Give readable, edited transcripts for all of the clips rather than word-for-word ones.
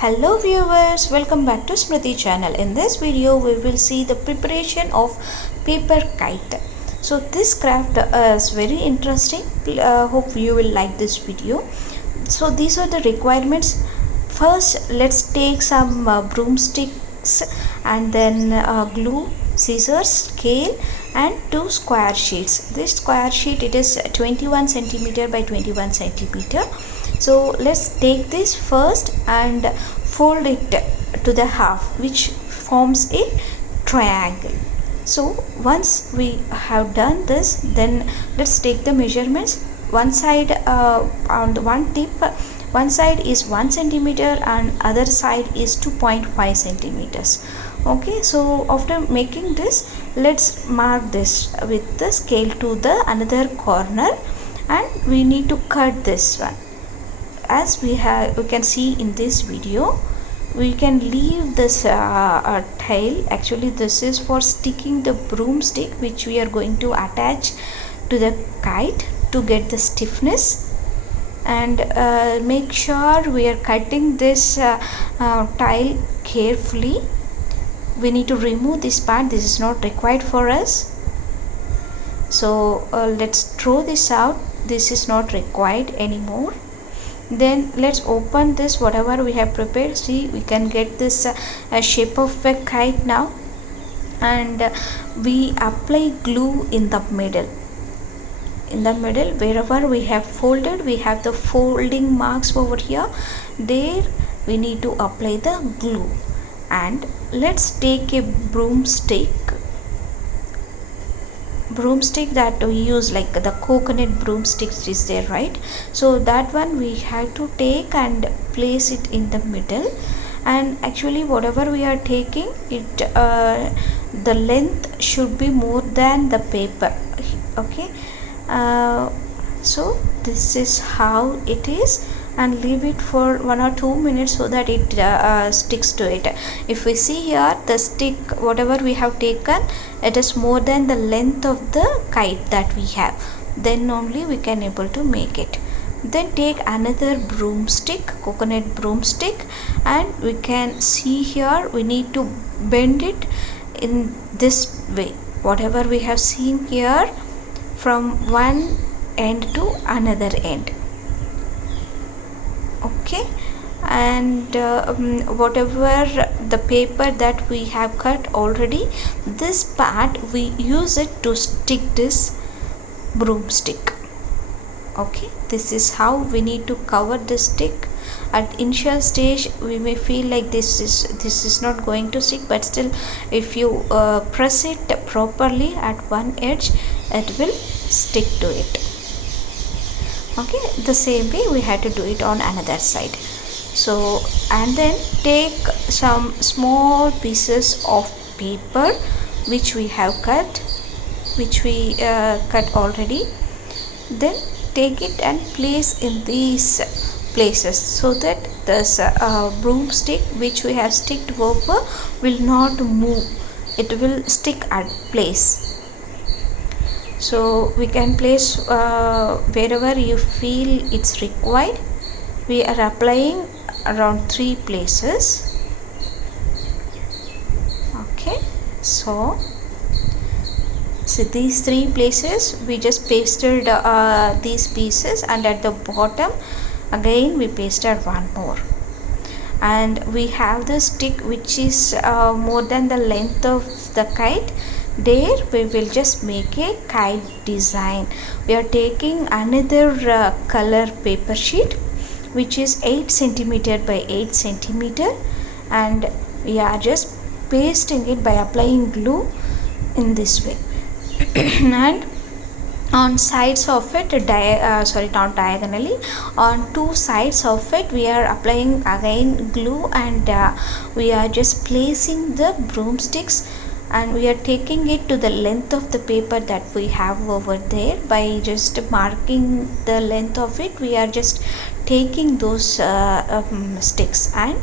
Hello viewers, welcome back to Smriti channel. In this video we will see the preparation of paper kite. So this craft is very interesting. Hope you will like this video. So these are the requirements. First let's take some broomsticks and then glue, scissors, scale and two square sheets. This square sheet, it is 21 centimeter by 21 centimeter. So let's take this first and fold it to the half, which forms a triangle. So once we have done this, then let's take the measurements. One side on the one tip, one side is 1 centimeter and other side is 2.5 centimeters. Okay, so after making this, let's mark this with the scale to the another corner, and we need to cut this one. As we can see in this video, we can leave this tail. Actually this is for sticking the broomstick, which we are going to attach to the kite to get the stiffness. And make sure we are cutting this tail carefully. We need to remove this part. This is not required for us, so let's throw this out. This is not required anymore. Then let's open this, whatever we have prepared. See, we can get this shape of a kite now, and we apply glue in the middle. In the middle, wherever we have folded, we have the folding marks over here. There we need to apply the glue. And let's take a broomstick that we use, like the coconut broomsticks is there, right? So that one we have to take and place it in the middle. And actually whatever we are taking it, the length should be more than the paper. Okay, so this is how it is, and leave it for 1 or 2 minutes so that it sticks to it. If we see here, the stick, whatever we have taken, it is more than the length of the kite that we have. Then only we can able to make it. Then take another broomstick, coconut broomstick, and we can see here we need to bend it in this way. Whatever we have seen here, from one end to another end. Okay, and whatever the paper that we have cut already, this part we use it to stick this broomstick. Okay, this is how we need to cover the stick. At initial stage we may feel like this is not going to stick, but still if you press it properly at one edge, it will stick to it. Okay, the same way we had to do it on another side. So, and then take some small pieces of paper which we have cut, cut already. Then take it and place in these places, so that this broomstick which we have sticked over will not move. It will stick at place. So we can place wherever you feel it's required. We are applying around 3 places. Okay, so these 3 places we just pasted these pieces, and at the bottom again we pasted one more. And we have the stick which is more than the length of the kite. There we will just make a kite design. We are taking another color paper sheet which is 8 centimeter by 8 centimeter, and we are just pasting it by applying glue in this way. And on sides of it, not diagonally, on 2 sides of it we are applying again glue, and we are just placing the broomsticks, and we are taking it to the length of the paper that we have over there. By just marking the length of it, we are just taking those sticks, and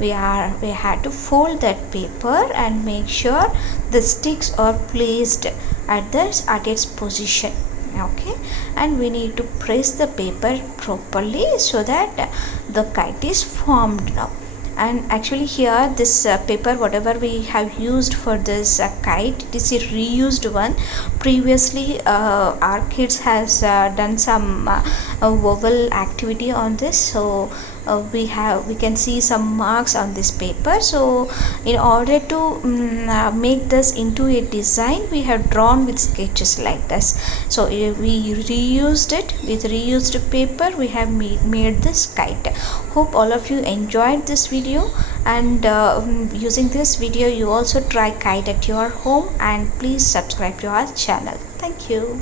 we had to fold that paper and make sure the sticks are placed at its position. Okay, and we need to press the paper properly so that the kite is formed now. And actually here this paper whatever we have used for this kite, it is a reused one. Previously our kids has done some vowel activity on this, so we can see some marks on this paper. So in order to make this into a design, we have drawn with sketches like this. So we reused it with reused paper, we have made this kite. Hope all of you enjoyed this video, and using this video you also try kite at your home, and please subscribe to our channel. Thank you.